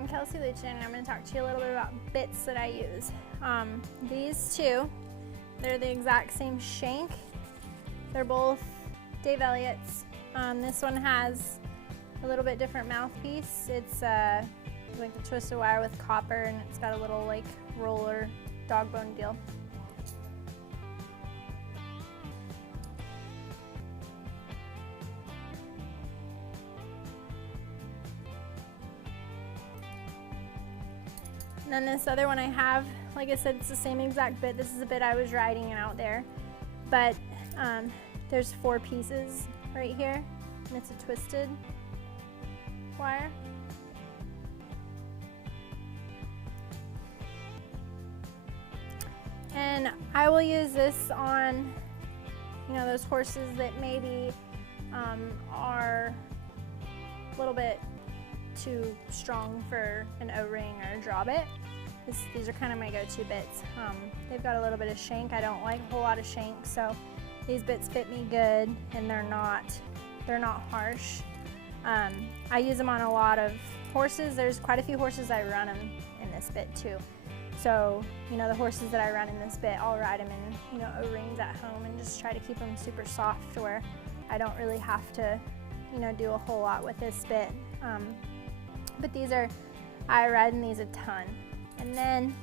I'm Kelsey Lutjen, and I'm going to talk to you a little bit about bits that I use. These two, they're the exact same shank. They're both Dave Elliott's. This one has a little bit different mouthpiece. It's like the twisted wire with copper, and it's got a little like roller dog bone deal. And then this other one I have, like I said, it's the same exact bit. This is a bit I was riding out there, but there's 4 pieces right here, and it's a twisted wire. And I will use this on, you know, those horses that maybe are a little bit too strong for an O-ring or a draw bit. These are kind of my go-to bits. They've got a little bit of shank. I don't like a whole lot of shank, so these bits fit me good, and they're not harsh. I use them on a lot of horses. There's quite a few horses I run them in this bit too. So, you know, the horses that I run in this bit, I'll ride them in, you know, O-rings at home and just try to keep them super soft where I don't really have to, you know, do a whole lot with this bit. But I ride in these a ton. And then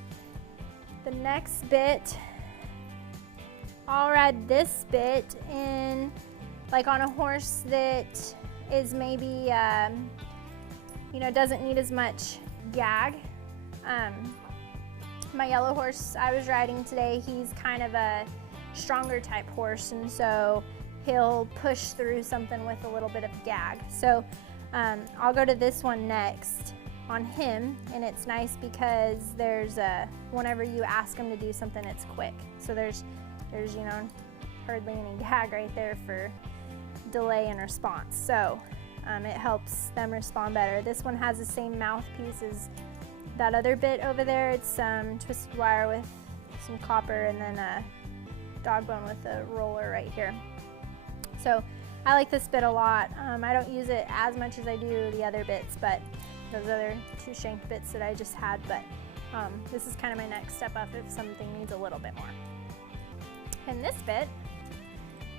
the next bit, I'll ride this bit in, like on a horse that is maybe, you know, doesn't need as much gag. My yellow horse I was riding today, he's kind of a stronger type horse, and so he'll push through something with a little bit of gag. So I'll go to this one next on him, and it's nice because there's whenever you ask him to do something, it's quick. So there's you know, hardly any gag right there for delay in response. So it helps them respond better. This one has the same mouthpiece as that other bit over there. It's twisted wire with some copper, and then a dog bone with a roller right here. So I like this bit a lot. I don't use it as much as I do the other bits, but those other 2 shank bits that I just had, but this is kind of my next step up if something needs a little bit more. And this bit,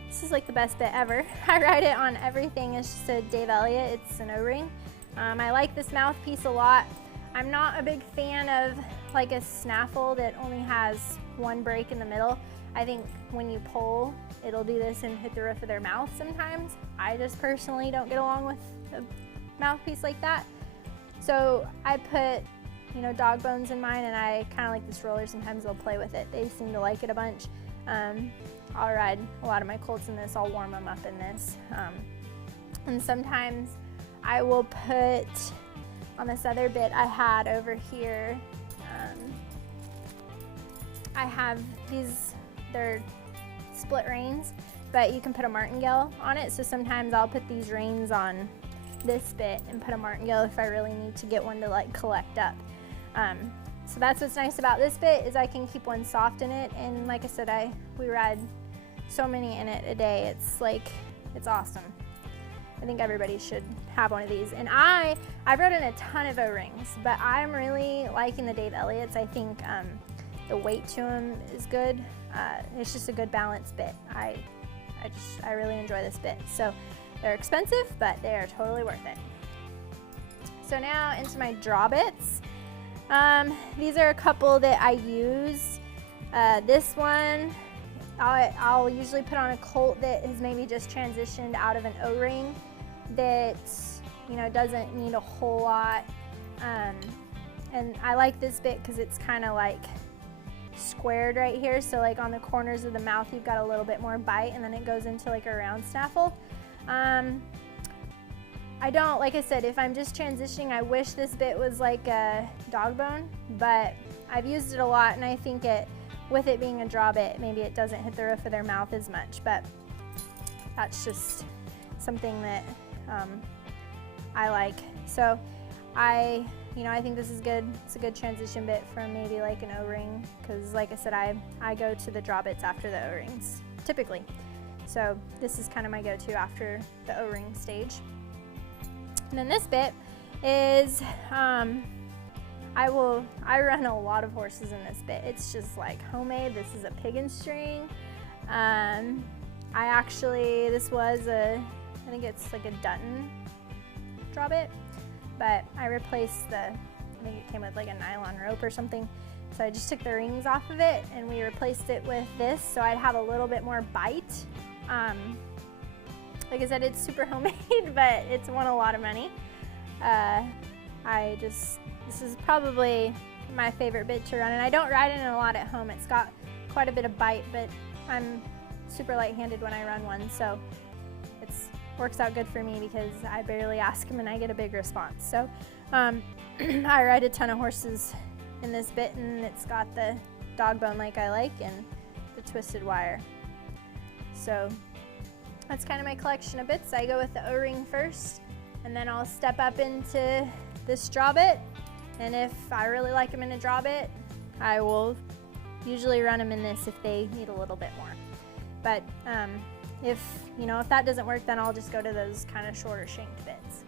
this is like the best bit ever. I ride it on everything. It's just a Dave Elliott. It's an O-ring. I like this mouthpiece a lot. I'm not a big fan of like a snaffle that only has 1 break in the middle. I think when you pull, it'll do this and hit the roof of their mouth sometimes. I just personally don't get along with a mouthpiece like that. So I put, you know, dog bones in mine, and I kind of like this roller. Sometimes they'll play with it. They seem to like it a bunch. I'll ride a lot of my colts in this. I'll warm them up in this. And sometimes I will put, on this other bit I had over here, I have these, they're split reins, but you can put a martingale on it. So sometimes I'll put these reins on this bit and put a martingale if I really need to get one to like collect up. So that's what's nice about this bit, is I can keep one soft in it, and like I said, we ride so many in it a day. It's like, it's awesome. I think everybody should have one of these. And I've rode in a ton of O-rings, but I'm really liking the Dave Elliott's. I think the weight to them is good. It's just a good balanced bit. I really enjoy this bit. So they're expensive, but they are totally worth it. So now into my draw bits. These are a couple that I use. This one, I'll usually put on a colt that has maybe just transitioned out of an O-ring that, you know, doesn't need a whole lot. And I like this bit because it's kind of like squared right here. So like on the corners of the mouth, you've got a little bit more bite, and then it goes into like a round snaffle. I don't, like I said, if I'm just transitioning, I wish this bit was like a dog bone, but I've used it a lot, and I think with it being a draw bit, maybe it doesn't hit the roof of their mouth as much, but that's just something that I like. So I think this is good. It's a good transition bit from maybe like an O-ring, because like I said, I go to the draw bits after the O-rings, typically. So this is kind of my go-to after the O-ring stage. And then this bit is I run a lot of horses in this bit. It's just like homemade. This is a pig and string. This was I think it's like a Dutton draw bit, but I replaced I think it came with like a nylon rope or something. So I just took the rings off of it and we replaced it with this so I'd have a little bit more bite. Like I said, it's super homemade, but it's won a lot of money. This is probably my favorite bit to run, and I don't ride it a lot at home. It's got quite a bit of bite, but I'm super light-handed when I run one, so it works out good for me because I barely ask them and I get a big response. So I ride a ton of horses in this bit, and it's got the dog bone like I like and the twisted wire. So that's kind of my collection of bits. I go with the O-ring first, and then I'll step up into this draw bit, and if I really like them in a draw bit, I will usually run them in this if they need a little bit more. But if that doesn't work, then I'll just go to those kind of shorter shanked bits.